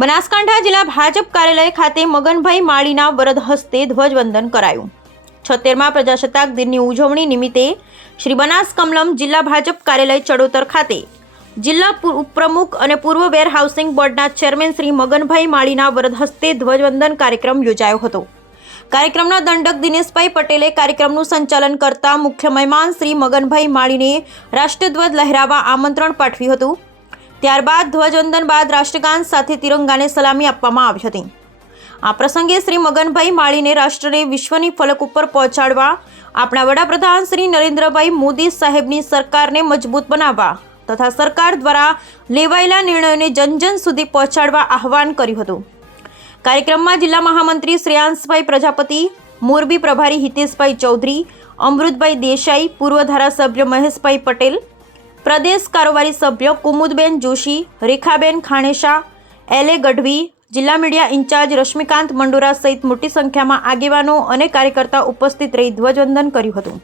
બનાસકાંઠા જિલ્લા ભાજપ કાર્યાલય ખાતે મગનભાઈ માળીના વરદ હસ્તે ધ્વજવંદન કરાયું। 76મા પ્રજાસત્તાક દિનની ઉજવણી નિમિત્તે શ્રી બનાસ કમલમ જિલ્લા ભાજપ કાર્યાલય ચડોતર ખાતે જિલ્લા ઉપપ્રમુખ અને પૂર્વ વેર હાઉસિંગ બોર્ડના ચેરમેન શ્રી મગનભાઈ માળીના વરદ હસ્તે ધ્વજવંદન કાર્યક્રમ યોજાયો હતો। કાર્યક્રમના દંડક દિનેશભાઈ પટેલે કાર્યક્રમનું સંચાલન કરતા મુખ્ય મહેમાન શ્રી મગનભાઈ માળીને રાષ્ટ્રધ્વજ લહેરાવવા આમંત્રણ પાઠવ્યું હતું। ત્યારબાદ ધ્વજવંદન બાદ રાષ્ટ્રગાન સાથે તિરંગાને સલામી આપવામાં આવી હતી। આ પ્રસંગે શ્રી મગનભાઈ માળીને રાષ્ટ્રને વિશ્વની ફલક ઉપર પહોંચાડવા આપણા વડાપ્રધાન શ્રી નરેન્દ્રભાઈ મોદી સાહેબની સરકારને મજબૂત બનાવવા તથા સરકાર દ્વારા લેવાયેલા નિર્ણયોને જન સુધી પહોંચાડવા આહવાન કર્યું હતું। કાર્યક્રમમાં જિલ્લા મહામંત્રી શ્રેયાંશભાઈ પ્રજાપતિ, મોરબી પ્રભારી હિતેશભાઈ ચૌધરી, અમૃતભાઈ દેસાઈ, પૂર્વ ધારાસભ્ય મહેશભાઈ પટેલ, પ્રદેશ કારોબારી સભ્ય કુમુદબેન જોશી, રેખાબેન ખાણેશા, એલ.એ. ગઢવી, જિલ્લા મીડિયા ઇન્ચાર્જ રશ્મિકાંત મંડોરા સહિત મોટી સંખ્યામાં આગેવાનો અને કાર્યકર્તા ઉપસ્થિત રહી ધ્વજવંદન કર્યું હતું।